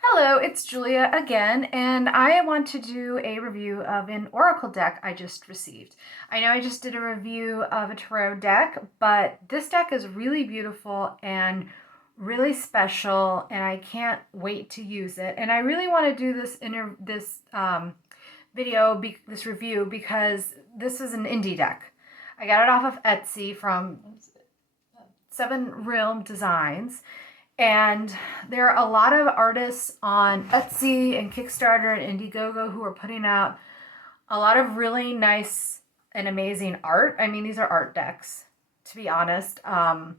Hello, it's Julia again, and I want to do a review of an Oracle deck I just received. I know I just did a review of a tarot deck, but this deck is really beautiful and really special, and I can't wait to use it. And I really want to do this this review, because this is an indie deck. I got it off of Etsy from Seven Realm Designs. And there are a lot of artists on Etsy and Kickstarter and Indiegogo who are putting out a lot of really nice and amazing art. I mean, these are art decks, to be honest. A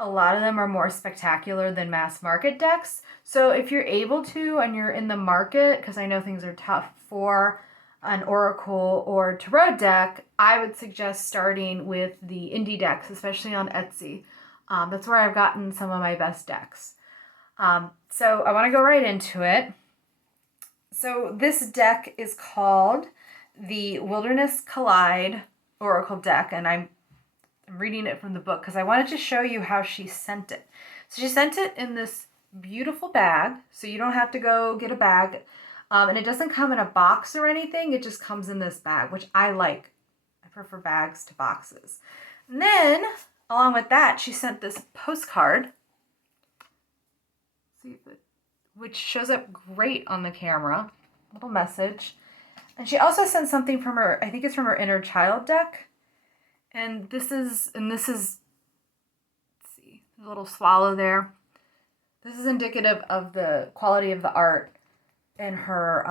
lot of them are more spectacular than mass market decks. So if you're able to and you're in the market, because I know things are tough for an Oracle or Tarot deck, I would suggest starting with the indie decks, especially on Etsy. That's where I've gotten some of my best decks. So I want to go right into it. So this deck is called the Wilderness Collide Oracle deck, and I'm reading it from the book because I wanted to show you how she sent it. So she sent it in this beautiful bag, so you don't have to go get a bag. And it doesn't come in a box or anything. It just comes in this bag, which I like. I prefer bags to boxes. And then, along with that, she sent this postcard, which shows up great on the camera. Little message. And she also sent something from her, I think it's from her Inner Child deck. And this is, let's see, a little swallow there. This is indicative of the quality of the art in her,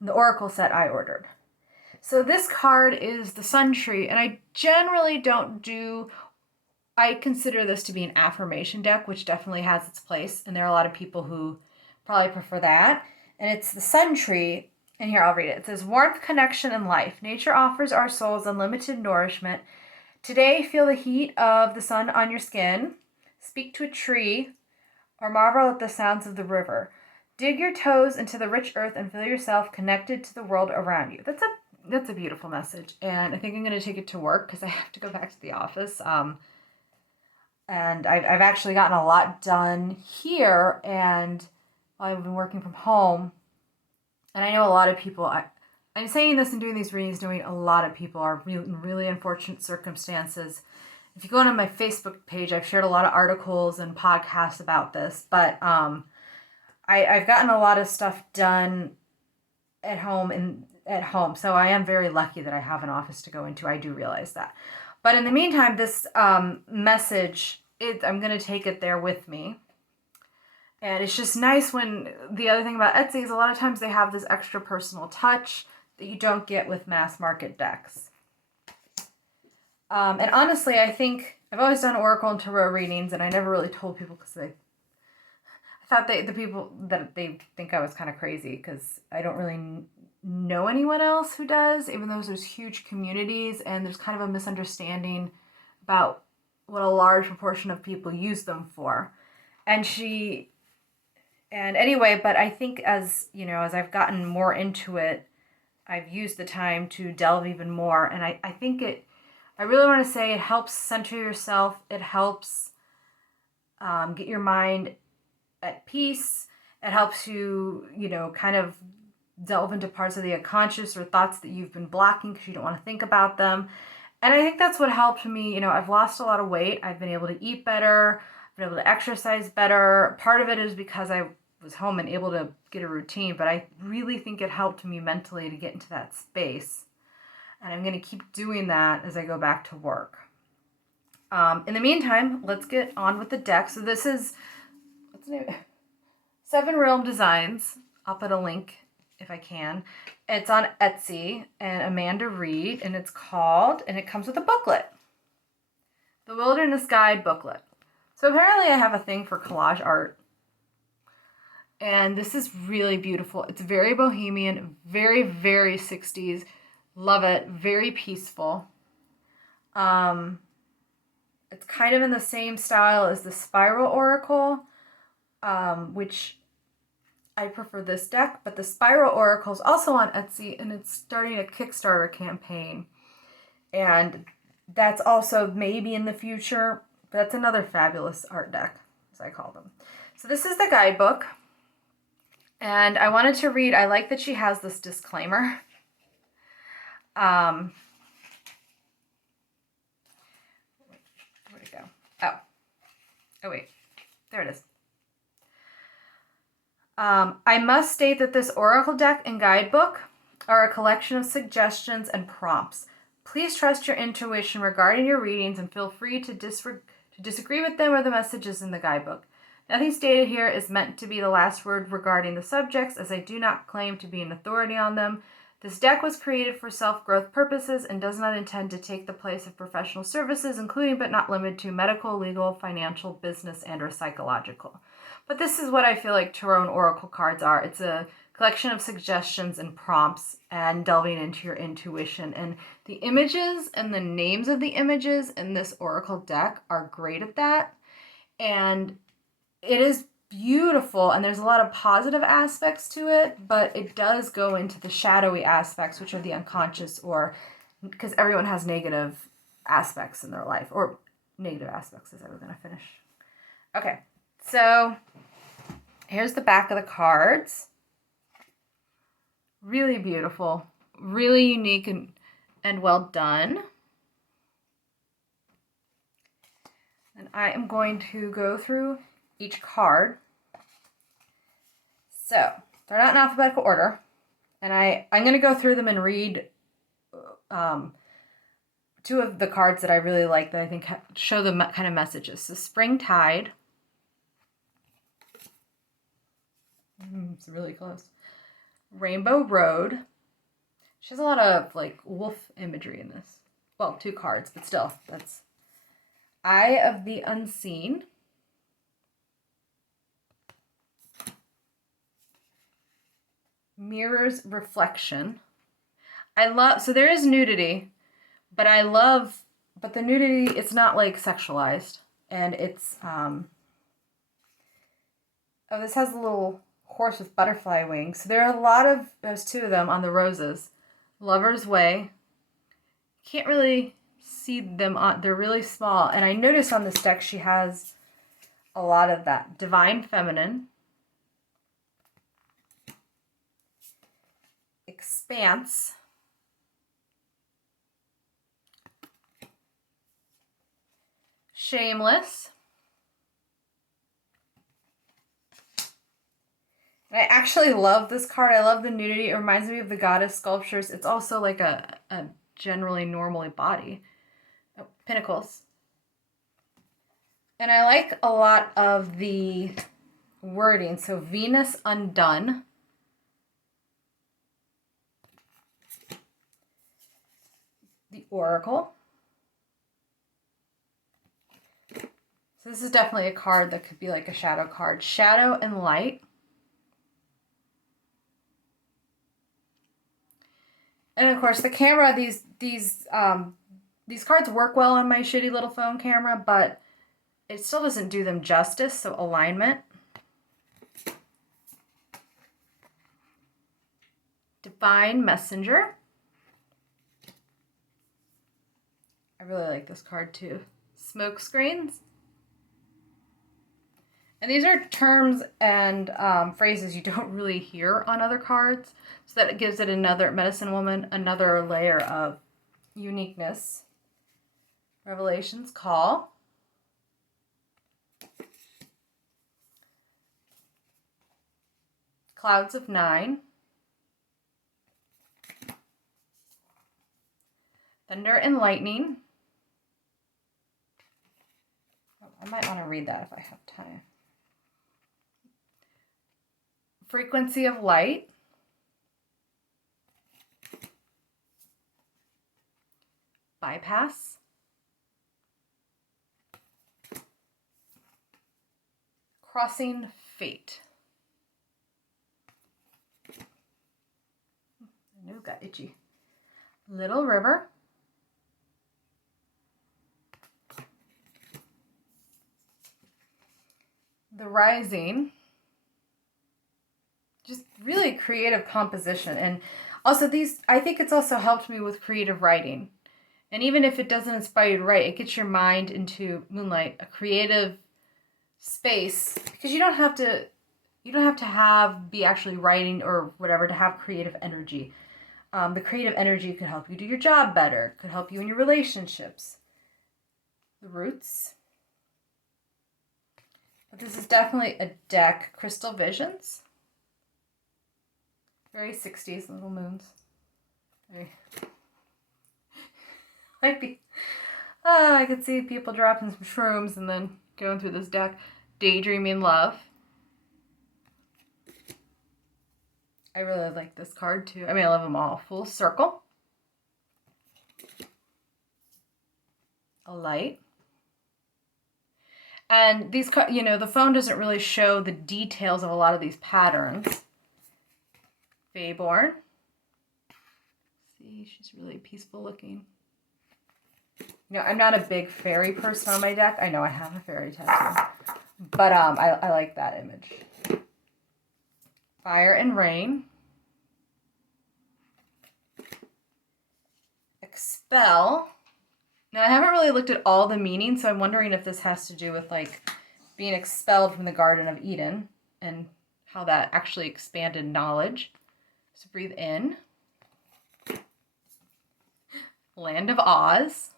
the Oracle set I ordered. So this card is the Sun Tree, and I generally don't do, I consider this to be an affirmation deck, which definitely has its place, and there are a lot of people who probably prefer that. And it's the Sun Tree, and here I'll read it. It says, warmth, connection, and life. Nature offers our souls unlimited nourishment. Today, feel the heat of the sun on your skin. Speak to a tree, or marvel at the sounds of the river. Dig your toes into the rich earth and feel yourself connected to the world around you. That's a beautiful message, and I think I'm going to take it to work because I have to go back to the office. And I've actually gotten a lot done here, and I've been working from home. And I know a lot of people, I'm saying this and doing these readings knowing a lot of people are in really unfortunate circumstances. If you go onto my Facebook page, I've shared a lot of articles and podcasts about this, but I've gotten a lot of stuff done at home, so I am very lucky that I have an office to go into. I do realize that. But in the meantime, this message, I'm going to take it there with me. And it's just nice when, the other thing about Etsy is a lot of times they have this extra personal touch that you don't get with mass market decks. And honestly, I think I've always done Oracle and Tarot readings, and I never really told people because I thought the people that they think I was kind of crazy because I don't really know anyone else who does, even though there's huge communities and there's kind of a misunderstanding about what a large proportion of people use them for. And anyway, but I think as I've gotten more into it, I've used the time to delve even more. And I think I really want to say it helps center yourself. It helps get your mind at peace. It helps you, kind of delve into parts of the unconscious or thoughts that you've been blocking because you don't want to think about them. And I think that's what helped me. I've lost a lot of weight. I've been able to eat better. I've been able to exercise better. Part of it is because I was home and able to get a routine, but I really think it helped me mentally to get into that space. And I'm going to keep doing that as I go back to work. In the meantime, let's get on with the deck. So this is, what's the name? Seven Realm Designs. I'll put a link if I can. It's on Etsy, and Amanda Reed, and it comes with a booklet. The Wilderness Guide booklet. So apparently I have a thing for collage art. And this is really beautiful. It's very bohemian, very, very 60s. Love it. Very peaceful. It's kind of in the same style as the Spiral Oracle, which I prefer this deck, but the Spiral Oracle is also on Etsy, and it's starting a Kickstarter campaign. And that's also maybe in the future, but that's another fabulous art deck, as I call them. So this is the guidebook. And I wanted to read, I like that she has this disclaimer. Where'd it go? Oh wait, there it is. I must state that this oracle deck and guidebook are a collection of suggestions and prompts. Please trust your intuition regarding your readings and feel free to disagree with them or the messages in the guidebook. Nothing stated here is meant to be the last word regarding the subjects, as I do not claim to be an authority on them. This deck was created for self-growth purposes and does not intend to take the place of professional services, including but not limited to medical, legal, financial, business, and or psychological. But this is what I feel like tarot and oracle cards are. It's a collection of suggestions and prompts and delving into your intuition. And the images and the names of the images in this oracle deck are great at that. And it is beautiful, and there's a lot of positive aspects to it, but it does go into the shadowy aspects, which are the unconscious, or because everyone has negative aspects in their life, or negative aspects, as I was going to finish. Okay, so here's the back of the cards. Really beautiful, really unique and well done. And I am going to go through each card. So they're not in alphabetical order, and I'm going to go through them and read two of the cards that I really like that I think show the kind of messages. So Springtide. It's really close. Rainbow Road. She has a lot of like wolf imagery in this. Well, 2 cards, but still, that's Eye of the Unseen. Mirror's Reflection. So there is nudity, but the nudity, it's not like sexualized. And it's, this has a little horse with butterfly wings. So there are there's 2 of them on the roses. Lover's Way. Can't really see them they're really small. And I noticed on this deck she has a lot of that. Divine Feminine. Expanse. Shameless. And I actually love this card. I love the nudity. It reminds me of the goddess sculptures. It's also like a generally normally body. Oh, Pentacles. And I like a lot of the wording. So Venus Undone. The Oracle. So this is definitely a card that could be like a shadow card. Shadow and Light. And of course the camera, these cards work well on my shitty little phone camera, but it still doesn't do them justice. So Alignment. Divine Messenger. I really like this card too. Smoke Screens. And these are terms and phrases you don't really hear on other cards. So that it gives it another, Medicine Woman, another layer of uniqueness. Revelations Call. Clouds of Nine. Thunder and Lightning. I might want to read that if I have time. Frequency of Light. Bypass. Crossing Fate. I knew it got itchy. Little River. The Rising. Just really creative composition. And also I think it's also helped me with creative writing. And even if it doesn't inspire you to write, it gets your mind into Moonlight, a creative space, because you don't have to You don't have to be actually writing or whatever to have creative energy. The creative energy could help you do your job better, could help you in your relationships. The Roots. But this is definitely a deck. Crystal Visions. Very 60s, little moons. Might be. I could see people dropping some shrooms and then going through this deck. Daydreaming Love. I really like this card too. I mean, I love them all. Full Circle. A Light. And these, the phone doesn't really show the details of a lot of these patterns. Fayborn. See, she's really peaceful looking. I'm not a big fairy person on my deck. I know I have a fairy tattoo. But I like that image. Fire and Rain. Expel. Now, I haven't really looked at all the meanings, so I'm wondering if this has to do with, like, being expelled from the Garden of Eden and how that actually expanded knowledge. So breathe in. Land of Oz.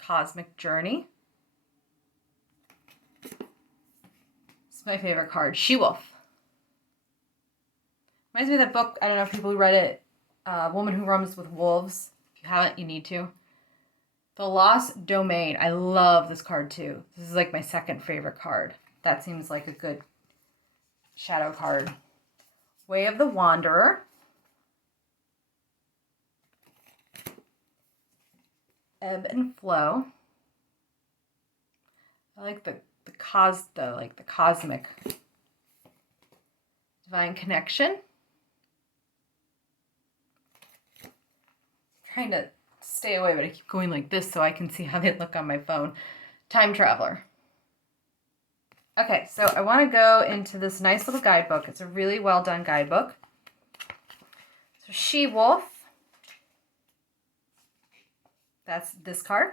Cosmic Journey. This is my favorite card. She-Wolf. Reminds me of that book, I don't know if people read it, Woman Who Roams with Wolves. If you haven't, you need to. The Lost Domain. I love this card too. This is like my second favorite card. That seems like a good shadow card. Way of the Wanderer. Ebb and Flow. I like the cosmic. Divine Connection. I'm trying to stay away, but I keep going like this so I can see how they look on my phone. Time Traveler. Okay, so I want to go into this nice little guidebook. It's a really well done guidebook. So She-Wolf. That's this card.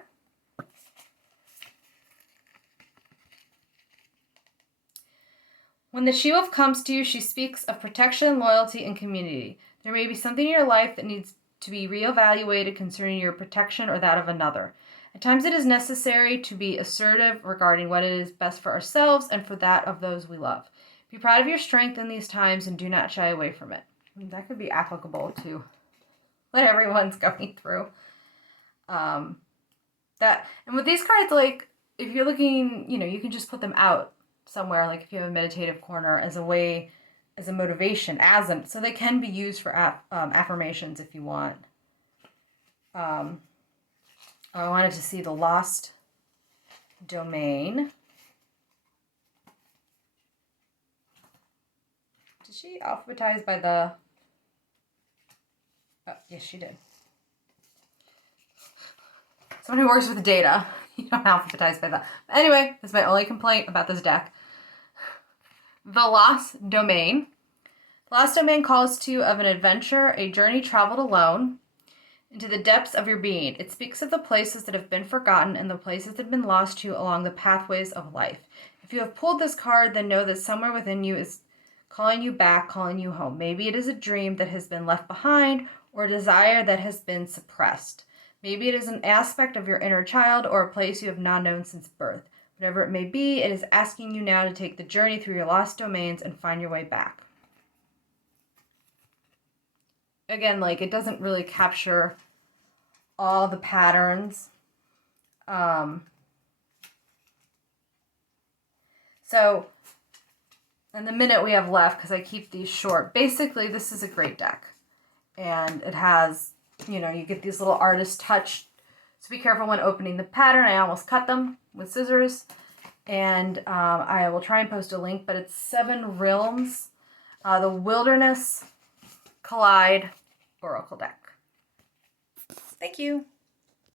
When the she-wolf comes to you, she speaks of protection, loyalty, and community. There may be something in your life that needs to be reevaluated concerning your protection or that of another. At times it is necessary to be assertive regarding what is best for ourselves and for that of those we love. Be proud of your strength in these times and do not shy away from it. That could be applicable to what everyone's going through. And with these cards, like, if you're looking, you can just put them out somewhere, like if you have a meditative corner, as a way, as a motivation, so they can be used for affirmations if you want. I wanted to see the Lost Domain. Did she alphabetize by the... Oh, yes, she did. Someone who works with data, you don't alphabetize by that. Anyway, that's my only complaint about this deck. The Lost Domain. The Lost Domain calls to you of an adventure, a journey traveled alone into the depths of your being. It speaks of the places that have been forgotten and the places that have been lost to you along the pathways of life. If you have pulled this card, then know that somewhere within you is calling you back, calling you home. Maybe it is a dream that has been left behind or a desire that has been suppressed. Maybe it is an aspect of your inner child or a place you have not known since birth. Whatever it may be, it is asking you now to take the journey through your lost domains and find your way back. Again, like, it doesn't really capture all the patterns. So, in the minute we have left, because I keep these short, basically this is a great deck. And it has, you get these little artist touch. So be careful when opening the pattern. I almost cut them with scissors. And I will try and post a link, but it's 7 realms. The Wilderness Collide Oracle deck. Thank you.